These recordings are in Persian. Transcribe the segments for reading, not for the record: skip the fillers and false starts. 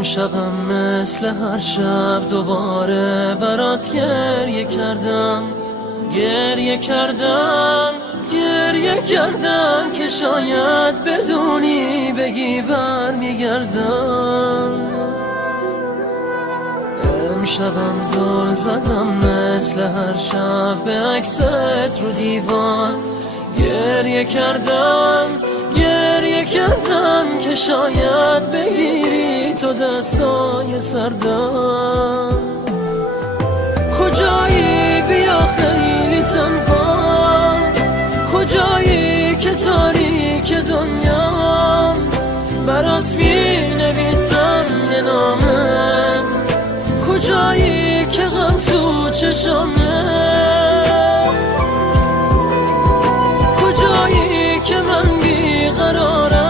امشبم مثل هر شب دوباره برات گریه کردم، گریه کردم، گریه کردم که شاید بدونی بگی برمیگردم. امشبم زل زدم مثل هر شب به عکست رو دیوار، گریه کردم، گریه کردم که شاید بگیری تو دستای سردم. کجایی بیا خیلی تنها، کجایی که تاریک دنیا، برات می نویسم یه نامه، کجایی که غم تو چشمه، کجایی که من بیقرارم،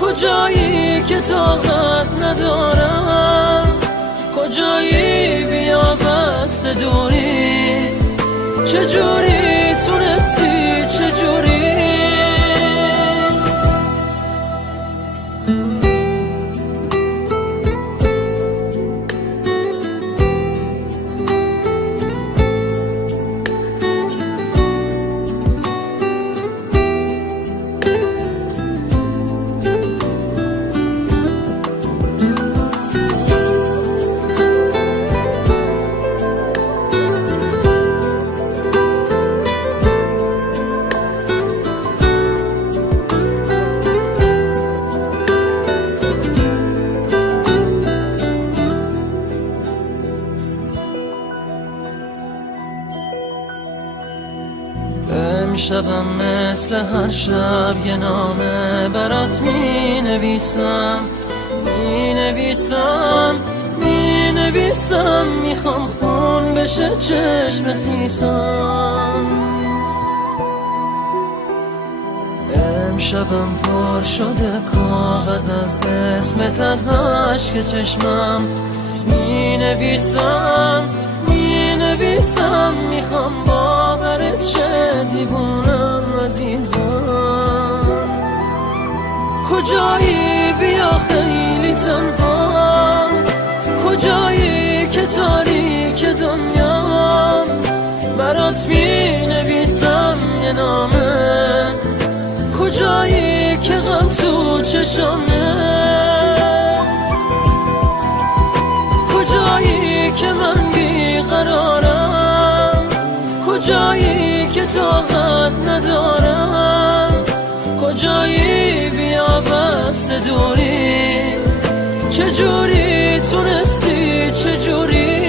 کجایی که طاقت ندارم، کجایی بیا بس دوری، چجوری تونستی چجوری. امشبم مثل هر شب یه نامه برات می نویسم، می نویسم، می نویسم، میخوام خون بشه چشم خیسم. امشبم پر شده کاغذ از اسمت، از عشق چشمم می نویسم، می نویسم، میخوام باورت شه دیوونم عزیزم. کجایی بیا خیلی تنها، کجایی که تاریک دنیا، برات می نویسم یه نامه، کجایی که غم تو چشمه، کجایی که من بیقرارم، کجایی که طاقت ندارم، کجایی بیا بس دوری، چجوری تونستی چجوری.